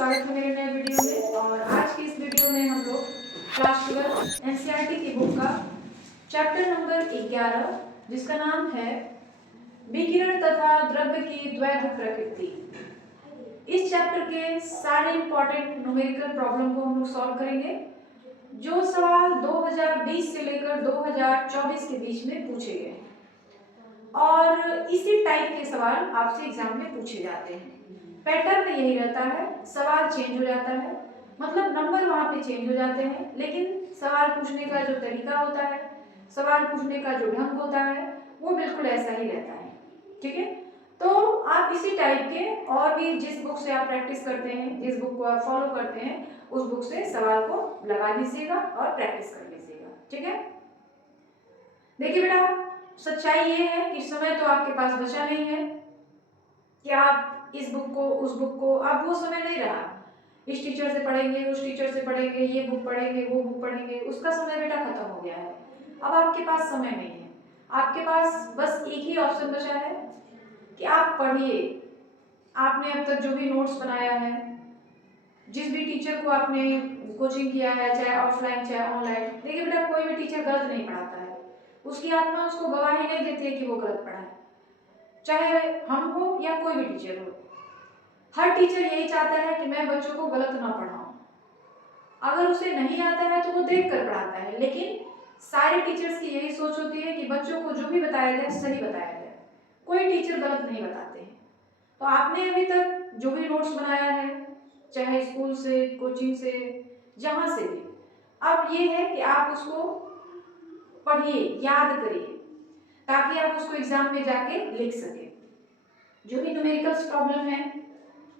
स्वागत है मेरे नए वीडियो में। और आज की इस वीडियो में हम लोग क्लास 12 एनसीईआरटी की बुक का चैप्टर नंबर 11 जिसका नाम है विकिरण तथा द्रव्य की द्वैध प्रकृति, इस चैप्टर के सारे इंपॉर्टेंट न्यूमेरिकल प्रॉब्लम को हम लोग सॉल्व करेंगे जो सवाल 2020 से लेकर 2024 के बीच में पूछे गए और इसी टाइप के सवाल आपसे एग्जाम में पूछे जाते हैं। पैटर्न यही रहता है, सवाल चेंज हो जाता है, मतलब नंबर वहां पे चेंज हो जाते हैं, लेकिन सवाल पूछने का जो तरीका होता है, सवाल पूछने का जो ढंग होता है वो बिल्कुल ऐसा ही रहता है। ठीक है, तो आप इसी टाइप के और भी जिस बुक से आप प्रैक्टिस करते हैं, जिस बुक को आप फॉलो करते हैं, उस बुक से सवाल को लगा लीजिएगा और प्रैक्टिस कर लीजिएगा। ठीक है, देखिए बेटा, सच्चाई ये है कि समय तो आपके पास बचा नहीं है कि आप इस बुक को उस बुक को, अब वो समय नहीं रहा इस टीचर से पढ़ेंगे उस टीचर से पढ़ेंगे, ये बुक पढ़ेंगे वो बुक पढ़ेंगे, उसका समय बेटा खत्म हो गया है। अब आपके पास समय नहीं है, आपके पास बस एक ही ऑप्शन बचा है कि आप पढ़िए। आपने अब तक जो भी नोट्स बनाया है, जिस भी टीचर को आपने कोचिंग किया है, चाहे ऑफलाइन चाहे ऑनलाइन, देखिए बेटा कोई भी टीचर गलत नहीं पढ़ाता है, उसकी आत्मा उसको गवाही नहीं देती है कि वो गलत पढ़ाए, चाहे हम हो या कोई भी टीचर हो। हर टीचर यही चाहता है कि मैं बच्चों को गलत ना पढ़ाऊं। अगर उसे नहीं आता है तो वो देख कर पढ़ाता है, लेकिन सारे टीचर्स की यही सोच होती है कि बच्चों को जो भी बताया जाए सही बताया जाए, कोई टीचर गलत नहीं बताते हैं। तो आपने अभी तक जो भी नोट्स बनाया है, चाहे स्कूल से, कोचिंग से, जहां से भी, अब ये है कि आप उसको पढ़िए, याद करिए, ताकि आप उसको एग्जाम में जाके लिख सके। जो भी न्यूमेरिकल्स प्रॉब्लम है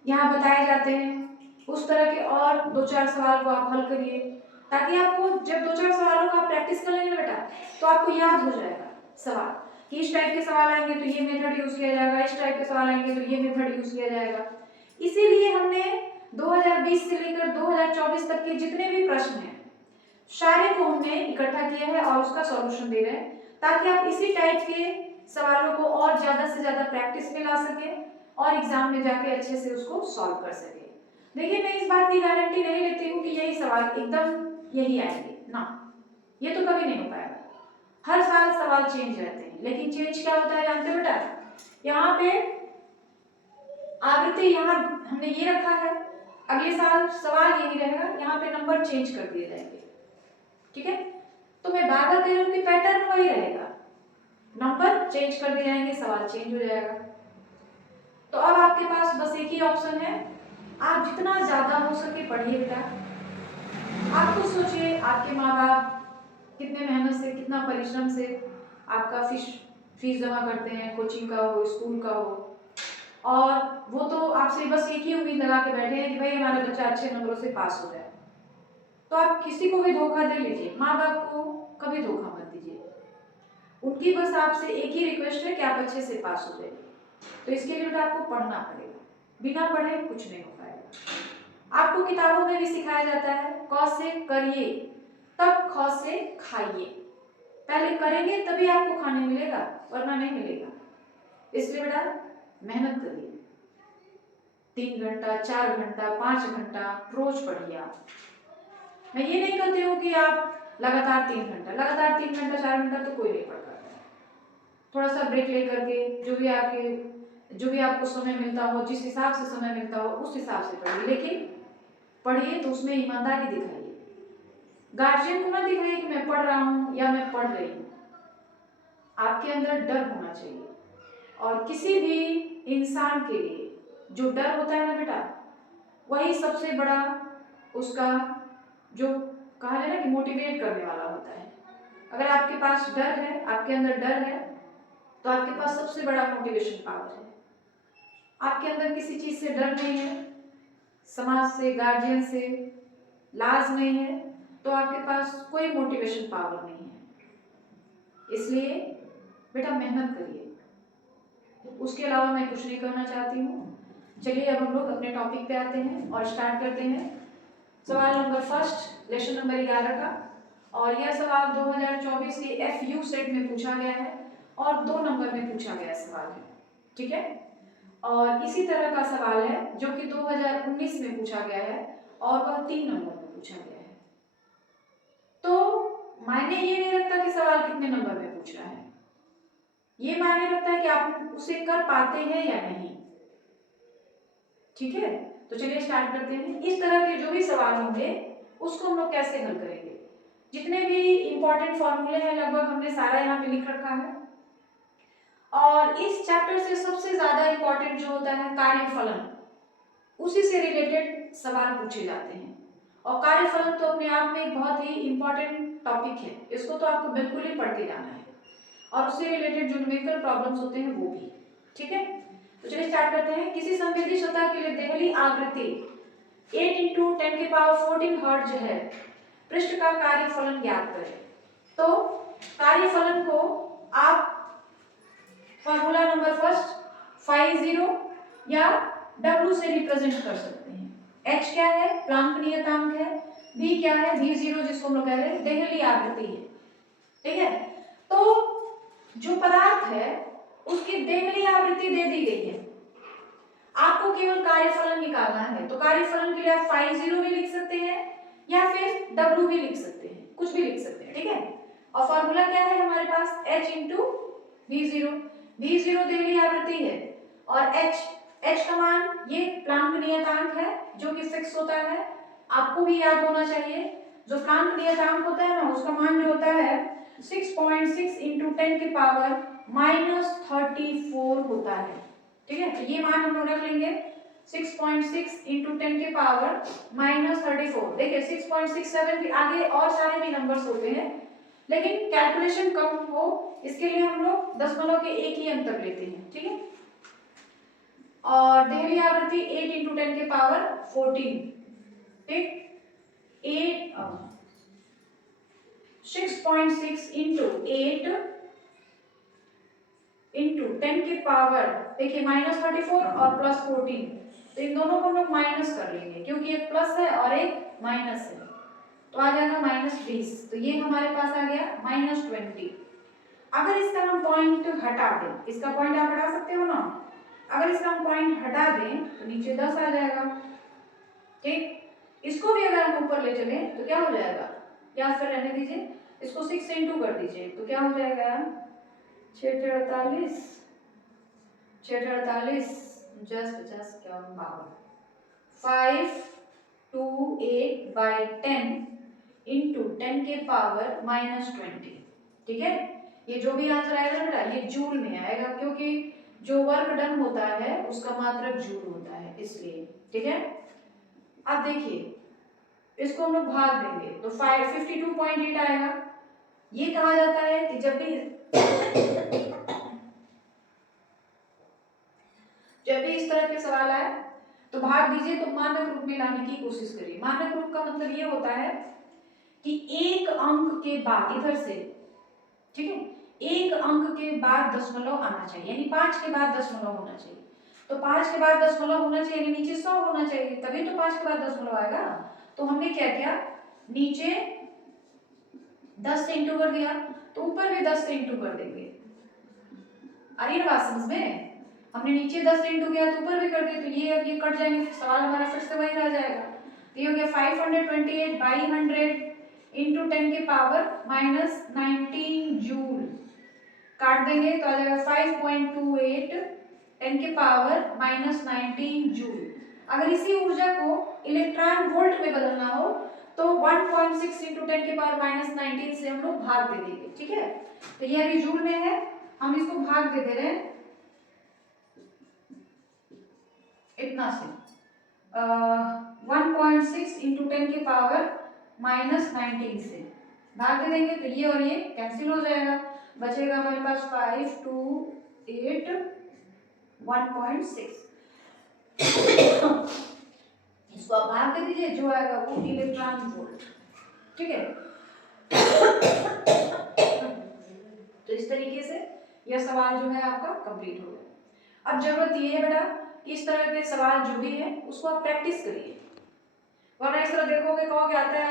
यहाँ बताए जाते हैं, उस तरह के और दो चार सवाल को आप हल करिए, ताकि आपको जब दो चार सवालों का आप प्रैक्टिस कर लेंगे बेटा तो आपको याद हो जाएगा सवाल कि इस टाइप के सवाल आएंगे तो ये मेथड यूज किया जाएगा, इस टाइप के सवाल आएंगे तो ये मेथड यूज किया जाएगा। इसीलिए हमने 2020 से लेकर 2024 तक के जितने भी प्रश्न हैं सारे को हमने इकट्ठा किया है और उसका सॉल्यूशन दे रहे हैं, ताकि आप इसी टाइप के सवालों को और ज्यादा से ज्यादा प्रैक्टिस में ला सके और एग्जाम में जाके अच्छे से उसको सॉल्व कर सके। देखिए, मैं इस बात की गारंटी नहीं लेती हूँ कि यही सवाल एकदम यही आएंगे ना, ये तो कभी नहीं हो पाएगा। हर साल सवाल चेंज रहते हैं, लेकिन चेंज क्या होता है जानते हो बेटा, यहाँ पे आवृत्ति यहाँ हमने ये रखा है, अगले साल सवाल यही रहेगा, यहाँ पे नंबर चेंज कर दिए जाएंगे। ठीक है, तो मैं बार बार कह रही हूँ कि पैटर्न वही रहेगा, नंबर चेंज कर दिए जाएंगे, सवाल चेंज हो जाएगा। तो अब आपके पास बस एक ही ऑप्शन है, आप जितना ज्यादा हो सके पढ़िए बेटा। आप खुद सोचिए, आपके माँ बाप कितने मेहनत से, कितना परिश्रम से आपका फीस जमा करते हैं, कोचिंग का हो, स्कूल का हो, और वो तो आपसे बस एक ही उम्मीद लगा के बैठे हैं कि भाई हमारा बच्चा अच्छे नंबरों से पास हो जाए। तो आप किसी को भी धोखा दे लीजिए, माँ बाप को कभी धोखा मत दीजिए, उनकी बस आपसे एक ही रिक्वेस्ट है कि आप अच्छे से पास हो जाइए। तो इसके लिए बेटा आपको पढ़ना पड़ेगा, बिना पढ़े कुछ नहीं हो पाएगा। आपको किताबों में भी सिखाया जाता है क से करिए तब ख से खाइए, पहले करेंगे तभी आपको खाने मिलेगा, वरना नहीं मिलेगा। इसलिए बेटा मेहनत करिए, 3 घंटा 4 घंटा 5 घंटा रोज पढ़िए आप। मैं ये नहीं कहती हूँ कि आप लगातार 3 घंटा, लगातार 3 घंटा 4 घंटा तो कोई नहीं पढ़ पाता है। थोड़ा सा ब्रेक लेकर के जो भी आपको समय मिलता हो, जिस हिसाब से समय मिलता हो उस हिसाब से पढ़िए, लेकिन पढ़िए तो उसमें ईमानदारी दिखाइए। गार्जियन को ना दिखाइए कि मैं पढ़ रहा हूँ या मैं पढ़ रही हूँ, आपके अंदर डर होना चाहिए। और किसी भी इंसान के लिए जो डर होता है ना बेटा, वही सबसे बड़ा उसका जो कहा जाए ना कि मोटिवेट करने वाला होता है। अगर आपके पास डर है, आपके अंदर डर है, तो आपके पास सबसे बड़ा मोटिवेशन पावर है। आपके अंदर किसी चीज से डर नहीं है, समाज से, गार्जियन से लाज नहीं है, तो आपके पास कोई मोटिवेशन पावर नहीं है। इसलिए बेटा मेहनत करिए, उसके अलावा मैं कुछ नहीं कहना चाहती हूँ। चलिए अब हम लोग अपने टॉपिक पे आते हैं और स्टार्ट करते हैं सवाल नंबर फर्स्ट, लेसन नंबर 11 का। और यह सवाल 2024 के FU सेट में पूछा गया है और 2 नंबर में पूछा गया सवाल है। ठीक है, और इसी तरह का सवाल है जो कि 2019 में पूछा गया है और वह 3 नंबर में पूछा गया है। तो मायने ये नहीं रखता कि सवाल कितने नंबर में पूछ रहा है, ये मायने रखता है कि आप उसे कर पाते हैं या नहीं। ठीक है, तो चलिए स्टार्ट करते हैं। इस तरह के जो भी सवाल होंगे उसको हम लोग कैसे हल करेंगे। जितने भी इंपॉर्टेंट फॉर्मूले हैं लगभग हमने सारा यहाँ पे लिख रखा है। और इस चैप्टर से सबसे ज्यादा इंपॉर्टेंट जो होता है कार्यफलन, उसी से रिलेटेड सवाल पूछे जाते हैं। और कार्यफलन तो अपने आप में एक बहुत ही इंपॉर्टेंट टॉपिक है, इसको तो आपको बिल्कुल ही पढ़ के जाना है, और उससे रिलेटेड जो न्यूमेरिकल प्रॉब्लम्स होते हैं वो भी। ठीक है, तो चलिए स्टार्ट करते हैं। किसी संवेदी सतह के लिए देहली आवृत्ति 8 × 10⁻14 हर्ट्ज है, पृष्ठ का कार्यफलन ज्ञात करें। तो कार्यफलन को आप फॉर्मूला नंबर फर्स्ट φ0 या W से रिप्रेजेंट कर सकते हैं। H क्या है, प्लांक नियतांक है। V क्या है, V0 जिसको हम लोग कह रहे हैं देहली आवृत्ति है। ठीक है, तो जो पदार्थ है उसकी देहली आवृत्ति दे दी गई है, आपको केवल कार्यफलन निकालना है। तो कार्यफलन के लिए आप φ0 भी लिख सकते हैं या फिर W भी लिख सकते हैं, कुछ भी लिख सकते हैं। ठीक है, और फॉर्मूला क्या है हमारे पास, H × V0। V0 देहली आवृत्ति है और H का मान ये प्लांक नियतांक है जो कि फिक्स होता है, आपको भी याद होना चाहिए। जो प्लांक नियतांक होता है ना, उसका मान जो होता है 6.6 × 10⁻34 होता है। ठीक है, तो ये मान हम लोग रख लेंगे 6.6 × 10⁻34। देखिए 6.67 के आगे और सारे भी नंबर्स होते हैं, लेकिन कैलकुलेशन कम हो इसके लिए हम लोग दशमलव के एक ही अंक तक लेते हैं। ठीक है, और देहली आवृत्ति 8 × 10⁻14। ठीक, 6.6 × 8 × 10 के पावर, देखिए -34 और +14, तो इन दोनों को हम लोग माइनस कर लेंगे क्योंकि एक प्लस है और एक माइनस है, तो आ जाएगा -20। तो ये हमारे पास आ गया -20। अगर इसका हम पॉइंट हटा दें, इसका पॉइंट आप हटा सकते हो ना, अगर इसका हम पॉइंट हटा दें तो नीचे 10 आ जाएगा। ठीक, इसको भी अगर हम ऊपर ले चले तो क्या हो जाएगा, या फिर रहने दीजिए, इसको 6 से इंटू कर दीजिए तो क्या हो जाएगा 6×48 जस्ट 50 क्या 528/10 × 10 के पावर -20। ठीक है, ये जो भी आंसर आएगा बेटा ये जूल में आएगा, क्योंकि जो वर्क डन होता है उसका मात्रक जूल होता है, इसलिए। ठीक है, अब देखिए इसको हम लोग भाग देंगे तो 52.8 आएगा। ये कहा जाता है कि जब भी इस तरह के सवाल आए तो भाग दीजिए तो मानक रूप में लाने की कोशिश करिए। मानक रूप का मतलब ये होता है कि एक अंक के बाद इधर से, ठीक है, एक अंक के बाद दशमलव आना चाहिए, यानी 5 के बाद दशमलव होना चाहिए। तो 5 के बाद दशमलव होना चाहिए यानी नीचे 100 होना चाहिए, तभी तो 5 के बाद दशमलव आएगा। तो हमने क्या किया, नीचे 10 से इंटू कर दिया तो ऊपर भी 10 से इंटू कर देंगे। आ रही है बात समझ में, हमने नीचे 10 से इंटू किया तो ऊपर भी कर दिया, तो ये अब ये कट जाएंगे, फिर सवाल हमारा फिर से वही रह जाएगा। तो ये हो गया 528/100 इंटू 10 के पावर -19 जूल। काट देंगे तो आ जाएगा 5.28 10 के पावर -19 जूल। अगर इसी ऊर्जा को इलेक्ट्रॉन वोल्ट में बदलना हो तो 1.6 × 10 के पावर -19 से हम लोग भाग दे देंगे। ठीक है, तो ये अभी जूल में है, हम इसको भाग दे दे रहे हैं इतना से 1.6 × 10 के पावर -19 से भाग दे देंगे, तो ये और ये कैंसिल हो जाएगा, बचेगा हमारे पास 528 1.6। इसको आप भाग दे दीजिए, जो आएगा वो इलेक्ट्रॉन वोल्ट। ठीक है, तो इस तरीके से यह सवाल जो है आपका कंप्लीट हो गया। अब जरूरत ये है बेटा कि इस तरह के सवाल जो भी है उसको आप प्रैक्टिस करिए, वरना इस तरह देखोगे कहोगे आता है,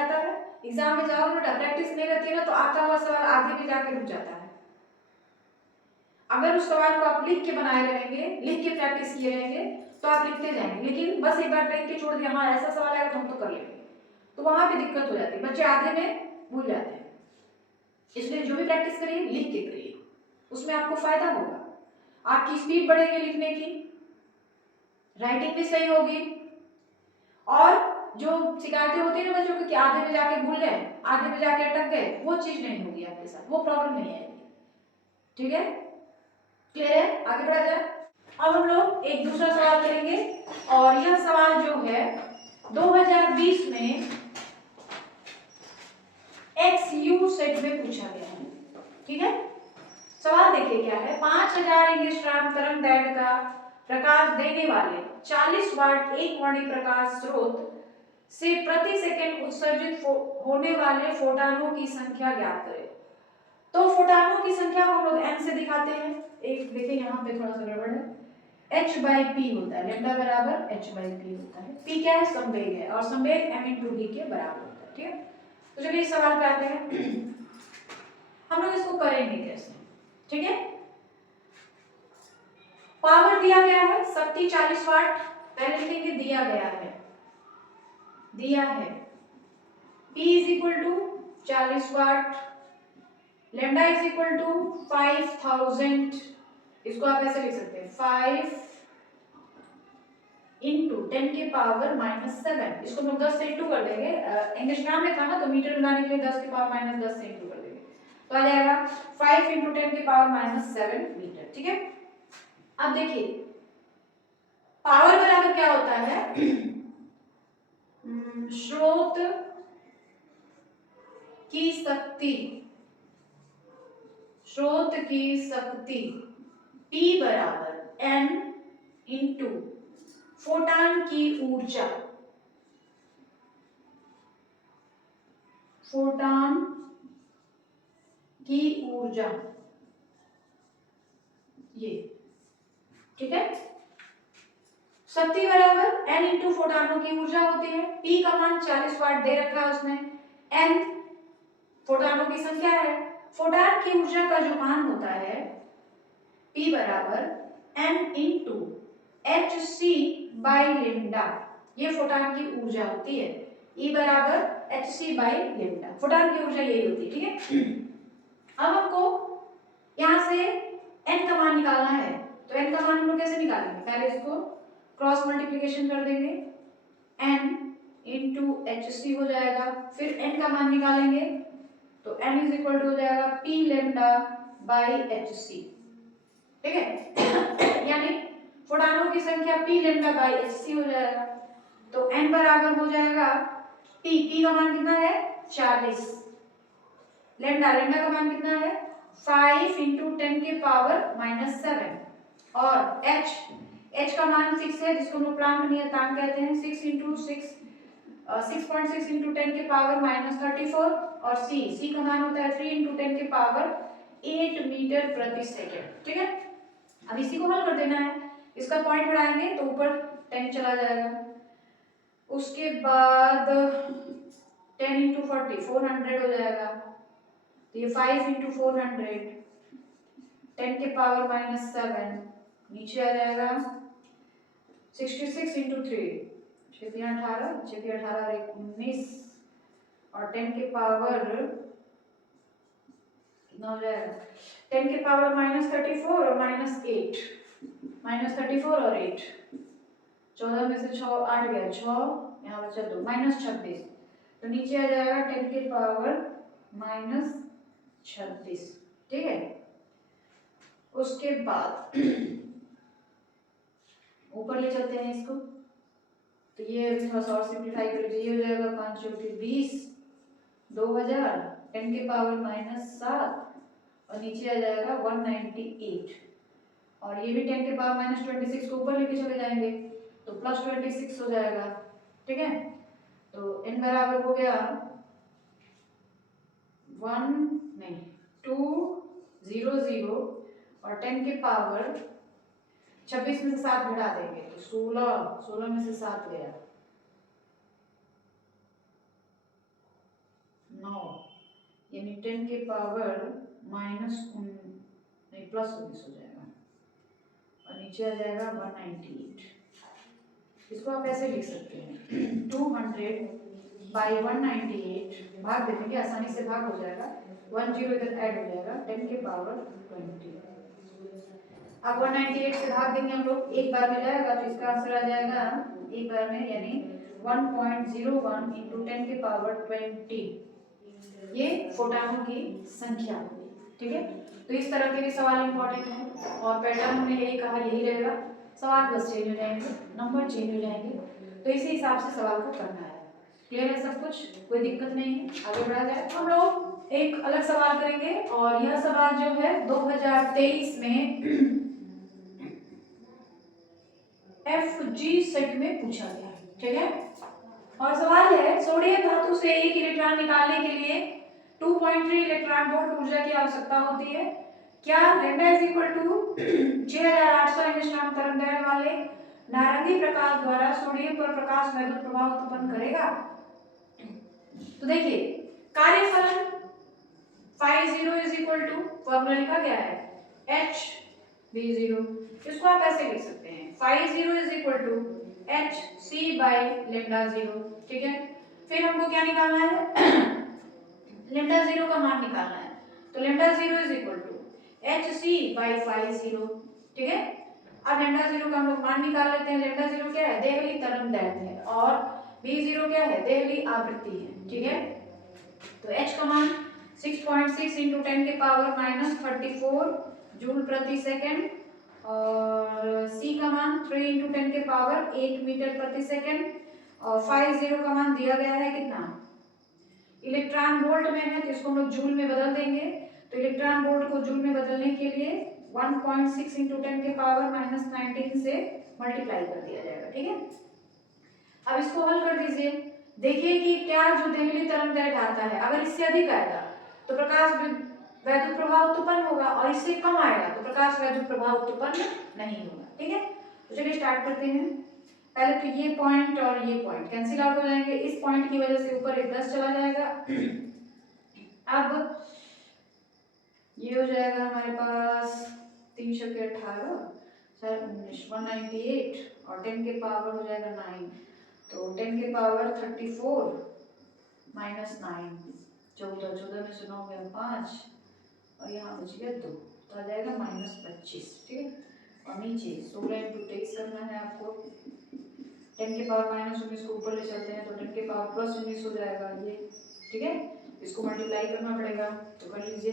एग्जाम में जाओगे बेटा प्रैक्टिस नहीं रहती है ना तो आता हुआ सवाल आगे भी जाके रुक जाता है। अगर उस सवाल को आप लिख के बनाए रहेंगे, लिख के प्रैक्टिस किए रहेंगे, तो आप लिखते जाएंगे। लेकिन बस एक बार देख के छोड़ दिया, हाँ ऐसा सवाल आएगा तो हम तो कर लेंगे, तो वहां पे दिक्कत हो जाती है, बच्चे आधे में भूल जाते हैं। इसलिए जो भी प्रैक्टिस करिए लिख के करिए, उसमें आपको फायदा होगा, आपकी स्पीड बढ़ेगी लिखने की, राइटिंग भी सही होगी। और जो शिकायतें होती है ना बच्चों को कि आधे में जाके भूल गए, आधे में जाके अटक गए, वो चीज नहीं होगी आपके साथ, वो प्रॉब्लम नहीं आएगी। ठीक है, क्लियर है? आगे बढ़ा जाए। अब हम लोग एक दूसरा सवाल करेंगे, और यह सवाल जो है 2020 में XU सेट में पूछा गया है। ठीक है, सवाल देखिए क्या है। 5000 एंगस्ट्रॉम तरंग दैर्ध्य का प्रकाश देने वाले 40 वाट एक वर्णीय प्रकाश स्रोत से प्रति सेकंड उत्सर्जित होने वाले फोटानों की संख्या ज्ञात करें। तो फोटानों की संख्या को हम लोग n से दिखाते हैं। एक देखिए यहाँ पे थोड़ा सा गड़बड़ है, h/p होता है, लैम्डा बराबर h/p होता है। p क्या है? संवेग है, और संवेग m/v के बराबर होता है। ठीक है, तो चलिए इस सवाल पे आते हैं। हम लोग इसको करेंगे कैसे? ठीक है, पावर दिया गया है, शक्ति 40 वाट, पहले लिखेंगे दिया गया है, दिया है P is equal to 40 watt, lambda is equal to 5000, इसको आप ऐसे लिख सकते हैं 5 इंटू 10 के पावर -7, इसको हम 10 से इंटू कर देंगे, एंगस्ट्रॉम में था ना तो मीटर में लाने के लिए 10 के पावर -10 से इंटू कर देंगे, तो आ जाएगा 5 इंटू 10 के पावर -7 मीटर। ठीक है, अब देखिए पावर बराबर क्या होता है? स्रोत की शक्ति, स्रोत की शक्ति P बराबर n इंटू फोटान की ऊर्जा, फोटान की ऊर्जा, ये ठीक है। शक्ति बराबर n इंटू फोटानों की ऊर्जा होती है। P का मान 40 वाट दे रखा है उसमें, n फोटानों की संख्या है। फोटान की ऊर्जा का जो मान होता है P बराबर m into h c by lambda, ये फोटान की ऊर्जा होती है। E बराबर h c by lambda, photon की ऊर्जा यही होती है। ठीक है, अब हमको यहाँ से n का मान निकालना है, तो n का मान हम लोग कैसे निकालेंगे? पहले इसको क्रॉस मल्टीप्लिकेशन कर देंगे, n इंटू एच सी हो जाएगा, फिर n का मान निकालेंगे तो n इज इक्वल टू हो जाएगा p lambda by h c. ठीक है, यानी फोटानों की संख्या p lambda by h c हो जाएगा, तो n बराबर हो जाएगा p का मान कितना है? 40, लेमडा का मान कितना है? 5 इंटू 10 के पावर -7, और h का मान 6 है, जिसको हम लोग प्रांत नियतांक कहते हैं। 6 इंटू 6.6 इंटू 10 के पावर -34, और c का मान होता है 3 इंटू 10 के पावर 8 मीटर प्रति सेकेंड। ठीक है, अब इसी को हल कर देना है, इसका पॉइंट बढ़ाएंगे तो ऊपर 10 चला जाएगा, उसके बाद 10 इंटू 40 400 हो जाएगा, तो ये 5 इंटू 400 10 के पावर -7, नीचे आ जाएगा 66 इंटू 3, 6 3 18, 6 3 18 और 19, और 10 के पावर कितना हो जाएगा? 10 के पावर -34 और -8, -34 और 8, 14 में से 6 8 गया, 6 यहाँ बचा 2, -26, तो नीचे आ जाएगा 10 के पावर -26। ठीक है, उसके बाद ऊपर ले चलते हैं इसको, तो ये थोड़ा सा और सिंप्लीफाई कर लीजिए, ये हो जाएगा 5 चौके 20, 2000, 10 के पावर -7, और नीचे आ जाएगा 198, और ये भी 10 के पावर -26 को ऊपर लेके चले जाएंगे तो +26 हो जाएगा। ठीक है, तो n बराबर हो गया 200, और 10 के पावर 26 में से 7 घटा देंगे तो 16 में से 7 गया 9, यानी 10 के पावर नहीं +19 हो जाएगा और नीचे आ जाएगा 198। इसको आप ऐसे लिख सकते हैं 200/198 भाग दे देंगे, आसानी से भाग हो जाएगा, 1 0 इधर ऐड हो जाएगा 10 के पावर 20। अब 198 से भाग देंगे हम लोग, एक बार में जाएगा तो इसका आंसर आ जाएगा एक बार में, यानी 1.01 × 10 के पावर 20 ये फोटॉनों की संख्या होगी। ठीक है, तो इस तरह के भी सवाल इंपॉर्टेंट है और पैटर्न हमने यही कहा, यही रहेगा, सवाल बस चेंज हो जाएंगे, नंबर चेंज हो जाएंगे, तो इसी हिसाब से सवाल को करना है। क्लियर है सब कुछ, कोई दिक्कत नहीं है, आगे बढ़ा जाए। हम लोग एक अलग सवाल करेंगे और यह सवाल जो है 2023 में FG सेट में पूछा गया। ठीक है, और सवाल है सोडियम धातु से एक इलेक्ट्रॉन निकालने के लिए 2.3 इलेक्ट्रॉन वोल्ट ऊर्जा की आवश्यकता होती है। क्या लैम्डा = 6800 एंगस्ट्रॉम तरंगदैर्घ्य वाले नारंगी प्रकाश द्वारा सोडियम पर प्रकाश वैद्युत प्रभाव उत्पन्न करेगा? तो देखिए कार्यफलन φ0 फॉर्मूला लिखा गया है HV0, इसको आप ऐसे लिख सकते हैं φ0 hc/λ0। ठीक है, फिर हमको क्या निकालना है λ0 का मान निकालना है, तो λ0 hc/φ0। ठीक है, अब λ0 का हम लोग मान निकाल लेते हैं। λ0 क्या है, देहली तरंगदैर्घ्य है और v0 क्या है, देहली आवृत्ति है। ठीक है, तो h का मान 6.6 × 10 के पावर -34 जूल प्रति सेकंड और c का मान 3 × 10 के पावर 8 मीटर प्रति सेकंड और φ0 का मान दिया गया है कितना, इलेक्ट्रॉन वोल्ट में है तो इसको हम लोग जूल में बदल देंगे। तो इलेक्ट्रॉन वोल्ट को जूल में बदलने के लिए 1.6 × 10 के पावर -19 से मल्टीप्लाई कर दिया जाएगा। ठीक है, अब इसको हल कर दीजिए, देखिए कि क्या जो देहली तरंगदैर्घ्य आता है, अगर इससे अधिक आएगा तो प्रकाश वैद्युत प्रभाव उत्पन्न होगा और इससे कम आएगा तो प्रकाश वैद्युत प्रभाव उत्पन्न नहीं होगा। ठीक है, तो चलिए स्टार्ट करते हैं। पहले तो ये पॉइंट और ये पॉइंट कैंसिल आउट हो जाएंगे, इस पॉइंट की वजह से ऊपर एक 10 चला जाएगा। अब ये हो जाएगा हमारे पास 3 × 18 198 और 10 के पावर हो जाएगा 9, तो 10 के पावर 34 -9 14 में से 9 गया 5 और यहाँ बच गया 2, तो आ जाएगा -25। ठीक है, और नीचे 16 × 23 करना है आपको, 10 के पावर -19 को ऊपर ले चलते हैं तो 10 के पावर +19 हो जाएगा ये। ठीक है, इसको मल्टीप्लाई करना पड़ेगा, तो कर लीजिए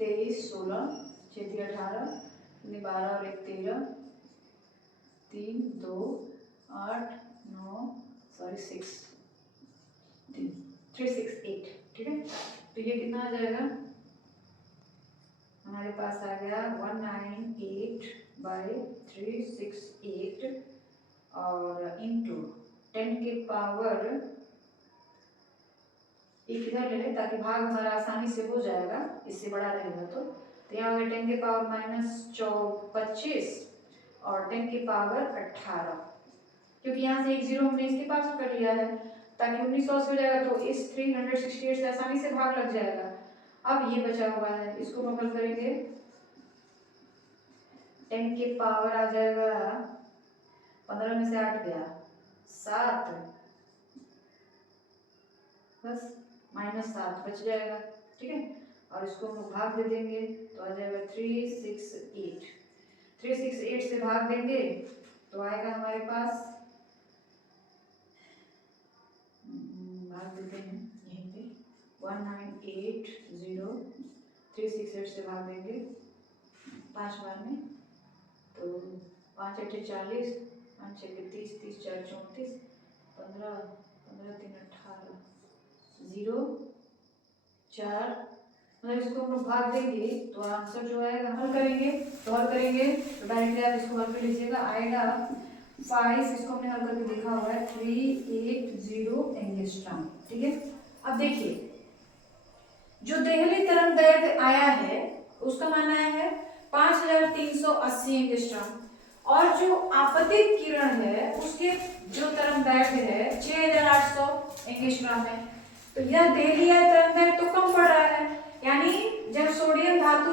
23 16 6 × 18 12 और 1 13 3 2 8 9 सॉरी 6 3 6 8। ठीक है, तो ये कितना आ जाएगा हमारे पास आ गया 198/368 और इंटू 10 के पावर, एक इधर ले लें ताकि भाग हमारा आसानी से हो जाएगा, इससे बड़ा रहेगा तो यहाँ हो गया 10 के पावर -25 और 10 के पावर 18, क्योंकि यहाँ से एक 0 हमने इसके पास कर लिया है ताकि 1900 हो जाएगा तो इस 368 से आसानी से भाग लग जाएगा। अब ये बचा हुआ है, इसको हम हल करेंगे, 10 के पावर आ जाएगा 15 में से 8 गया 7, बस -7 बच जाएगा। ठीक है, और इसको हम लोग भाग दे देंगे तो आ जाएगा 368 से भाग देंगे तो आएगा हमारे पास, भाग देते हैं यहीं पे 198 368 से भाग देंगे 5 बार में, तो 5 × 8 = 40 5 × 6 = 30 30 × 4 = 34 15 15 3 18 0 4, मतलब इसको हम लोग भाग देंगे तो आंसर जो आएगा हल करेंगे तो डायरेक्टली आप इसको हल कर लीजिएगा, आएगा 5, इसको हमने हल करके देखा हुआ है 380 एंगस्ट्रॉम। ठीक है, अब देखिए जो देहली तरंगदैर्घ्य आया है उसका मान आया है 5380 एंगस्ट्रॉम और जो आपतित किरण है उसके जो तरंगदैर्घ्य है 6800 एंगस्ट्रॉम है, तो यह देहली तरंगदैर्घ्य तो कम पड़ रहा है, यानी जब सोडियम धातु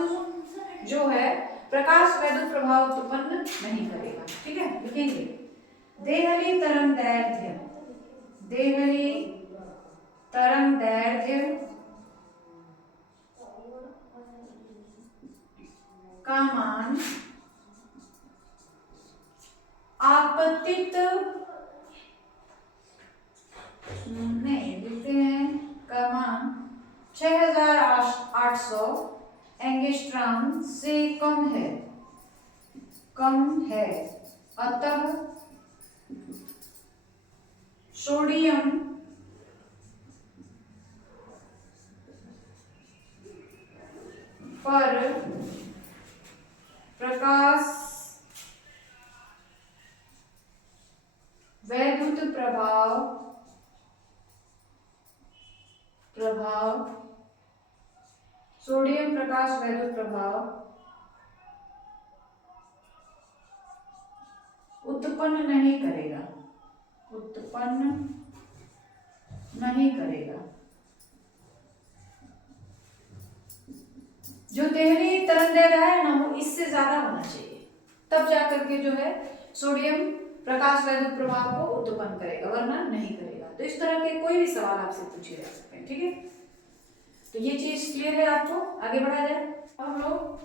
जो है प्रकाश वैद्युत प्रभाव उत्पन्न नहीं करेगा। ठीक है, लिखेंगे देहली तरंगदैर्ध्य, देहली तरंगदैर्ध्य का मान आपतित नहीं लिखते हैं का मान 6800 एंगस्ट्रॉम से कम है, कम है। अतः सोडियम पर प्रकाश वैद्युत प्रभाव सोडियम प्रकाश वैद्युत प्रभाव उत्पन्न नहीं करेगा, उत्पन्न नहीं करेगा। जो देहली तरंगदैर्ध्य है ना वो इससे ज्यादा होना चाहिए, तब जाकर के जो है सोडियम प्रकाश वैद्युत प्रभाव को उत्पन्न करेगा, वरना नहीं करेगा। तो इस तरह के कोई भी सवाल आपसे पूछे जा सकते हैं। ठीक है, तो ये चीज क्लियर है आपको। आगे बढ़ा जाए, हम लोग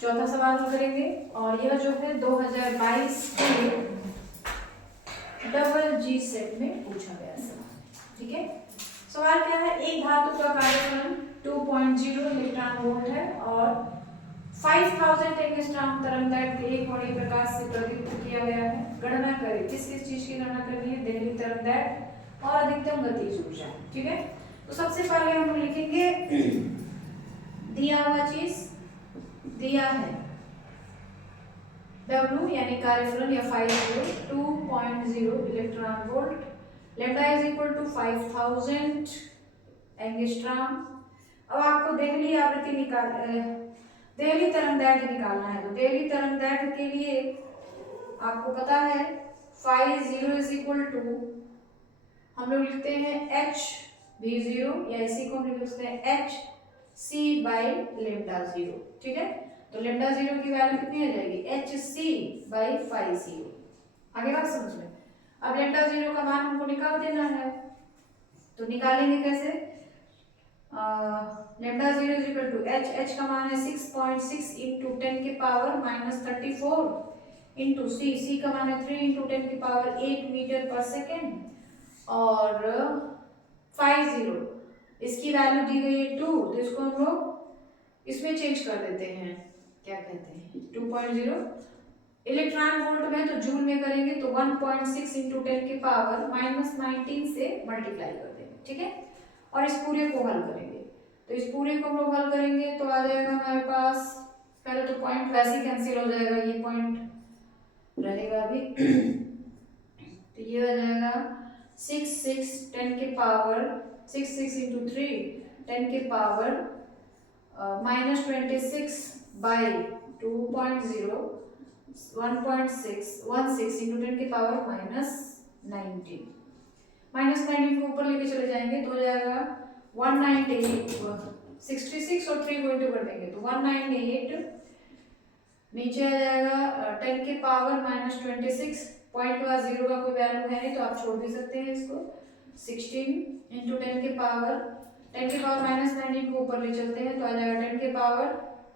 चौथा सवाल करेंगे और यह जो है 2022 के डबल जी सेट में पूछा गया सवाल। ठीक है, सवाल क्या है, एक धातु का कार्यफलन 2.0 इलेक्ट्रॉन वोल्ट है और 5000 एंगस्ट्रॉम तरंगदैर्ध्य के एक कोणीय प्रकाश से प्रदीप्त किया गया है। गणना करें, किस किस चीज की गणना करनी है, देहली तरंगदैर्ध्य और अधिकतम गतिज ऊर्जा। ठीक है, तो सबसे पहले हम लिखेंगे दिया हुआ चीज दिया है W यानी कार्यफलन या 2.0 electron volt, lambda is equal to 5000 angstrom. अब आपको देहली आवृत्ति देहली तरंगदैर्ध्य निकालना है। तो देहली तरंगदैर्ध्य के लिए आपको पता है 50 इज इक्वल टू हम लोग लिखते हैं h v0 या इसी को हम लिख सकते हैं h c बाई लेम्डा 0। ठीक है, तो लेम्डा 0 की वैल्यू कितनी आ जाएगी, h c बाई 5 आगे बात समझ में। अब लेम्डा 0 का मान हमको निकाल देना है, तो निकालेंगे कैसे, lambda 0 is equal to h का मान है 6.6 इंटू 10 के पावर माइनस 34 इंटू c का मान है 3 इंटू 10 के पावर 8 मीटर पर सेकेंड और 50 इसकी वैल्यू दी गई है 2, तो इसको हम लोग इसमें चेंज कर देते हैं, क्या कहते हैं 2.0 इलेक्ट्रॉन वोल्ट में, तो जूल में करेंगे तो 1.6 इंटू 10 के पावर माइनस 19 से मल्टीप्लाई कर देंगे। ठीक है, और इस पूरे को हल करेंगे, तो इस पूरे को हम लोग हल करेंगे तो आ जाएगा हमारे पास, पहले तो पॉइंट वैसे ही कैंसिल हो जाएगा, ये पॉइंट रहेगा अभी तो ये आ जाएगा 6 10 के पावर 6 इंटू 3 10 के पावर माइनस 26 बाई 2.0 1.6 इंटू 10 के पावर माइनस 19 को ऊपर लेके चले जाएंगे तो हो जाएगा 198 66 और 3 को इंटू कर देंगे तो 198 नीचे आ जाएगा 10 के पावर माइनस 26 पॉइंट के बाद 0 का कोई वैल्यू है नहीं तो आप छोड़ भी सकते हैं इसको 16 इंटू 10 के पावर माइनस 19 को ऊपर ले चलते हैं तो आ जाएगा 10 के पावर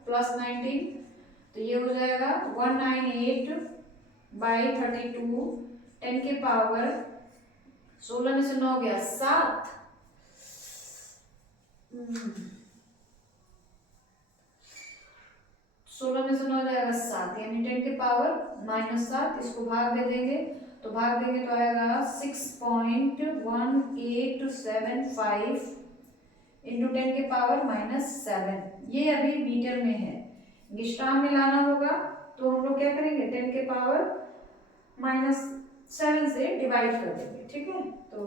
प्लस 19 तो ये हो जाएगा 198 बाई 32 10 के पावर 16 में से 9 गया 7 16 में से 9 जाएगा 7 यानी 10 के पावर माइनस 7 इसको भाग दे देंगे तो आएगा 6.1875 इंटू 10 के पावर माइनस 7 ये अभी मीटर में है, एंगस्ट्रॉम में लाना होगा तो हम लोग क्या करेंगे 10 के पावर माइनस 7 से डिवाइड कर देंगे। ठीक है, तो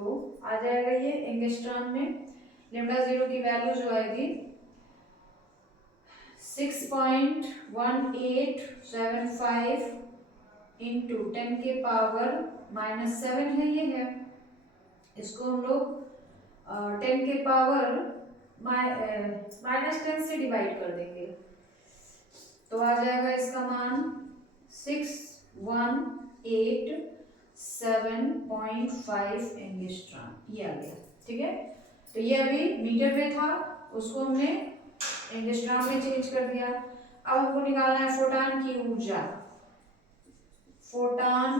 आ जाएगा ये एंगस्ट्रॉम में लेम्डा 0 की वैल्यू जो आएगी 6.1875 इंटू 10 के पावर माइनस 7 है ये है, इसको हम लोग 10 के पावर -10 से डिवाइड कर देंगे तो आ जाएगा इसका मान 6187.5 एंगस्ट्रॉम, ये आ गया। ठीक है, तो ये अभी मीटर में था, उसको हमने एंगस्ट्रॉम में चेंज कर दिया। अब हमको निकालना है फोटॉन की ऊर्जा। फोटॉन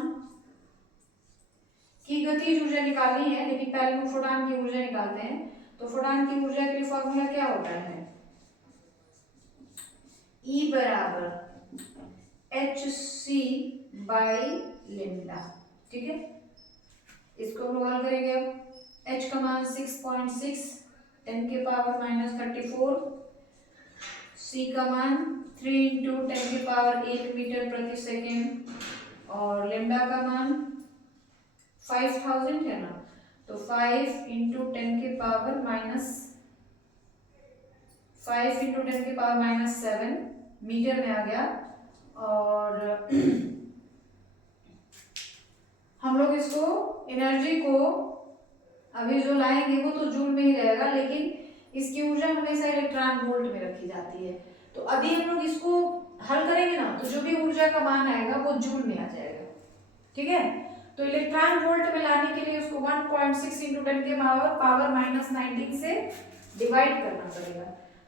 की गतिज ऊर्जा निकालनी है, लेकिन पहले हम फोटॉन की ऊर्जा निकालते हैं। तो फोटॉन की ऊर्जा के लिए फॉर्मूला क्या होता है? E बराबर hc बाई लेमडा। ठीक है, इसको हम हल करेंगे। अब h का मान 6.6 10 के पावर -34, c का मान 3 इंटू 10 के पावर 8 मीटर प्रति सेकेंड, और लेमडा का मान 5000 है ना, तो 5 इंटू 10 के पावर -7 मीटर में आ गया। और हम लोग इसको एनर्जी को अभी जो लाएंगे वो तो जूल में ही रहेगा, लेकिन इसकी ऊर्जा हमेशा इलेक्ट्रॉन वोल्ट में रखी जाती है। तो अभी हम लोग इसको हल करेंगे ना, तो जो भी ऊर्जा का मान आएगा वो जूल में आ जाएगा। ठीक है, तो इलेक्ट्रॉन वोल्ट में लाने के लिए उसको 1.6 इंटू 10 के पावर -19 से डिवाइड करना पड़ेगा।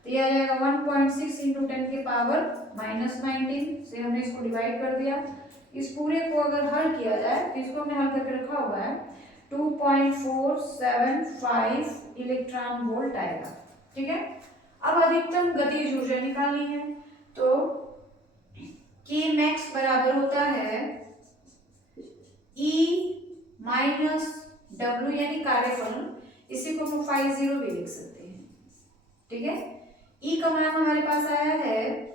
तो ये आ जाएगा 1.6 इंटू 10 के पावर -19 से हमने इसको डिवाइड कर दिया। इस पूरे को अगर हल किया जाए तो इसको हमने हल करके रखा हुआ है 2.475 इलेक्ट्रॉन वोल्ट आएगा। ठीक है, अब अधिकतम गतिज ऊर्जा निकालनी है, तो K मैक्स बराबर होता है E माइनस W यानी कार्यफलन, इसी को हम 50 भी लिख सकते हैं। ठीक है, E का मान हमारे पास आया है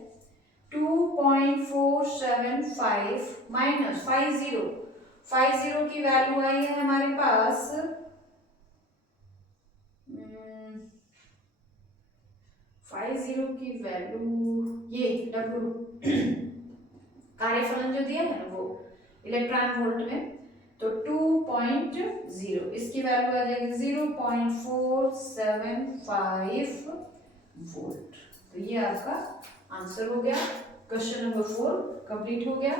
2.475 माइनस 50 की वैल्यू आई है हमारे पास 50 की वैल्यू, ये W कार्यफलन जो दिया है ना वो इलेक्ट्रॉन वोल्ट में, तो 2.0 इसकी वैल्यू आ जाएगी 0.475 वोल्ट। तो ये आपका आंसर हो गया। क्वेश्चन नंबर 4 कंप्लीट हो गया।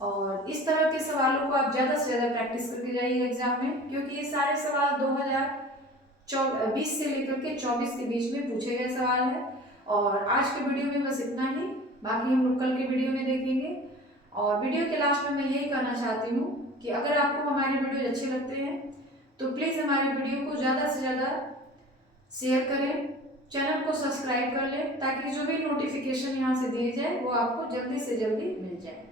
और इस तरह के सवालों को आप ज़्यादा से ज़्यादा प्रैक्टिस करके जाइए एग्जाम में, क्योंकि ये सारे सवाल 2020 से लेकर के 24 के बीच में पूछे गए सवाल है। और आज के वीडियो में बस इतना ही, बाकी हम लोग कल के वीडियो में देखेंगे। और वीडियो के लास्ट में मैं यही कहना चाहती हूँ कि अगर आपको हमारे वीडियो अच्छे लगते हैं तो प्लीज़ हमारे वीडियो को ज़्यादा से ज़्यादा शेयर करें, चैनल को सब्सक्राइब कर लें, ताकि जो भी नोटिफिकेशन यहाँ से दिए जाए वो आपको जल्दी से जल्दी मिल जाए।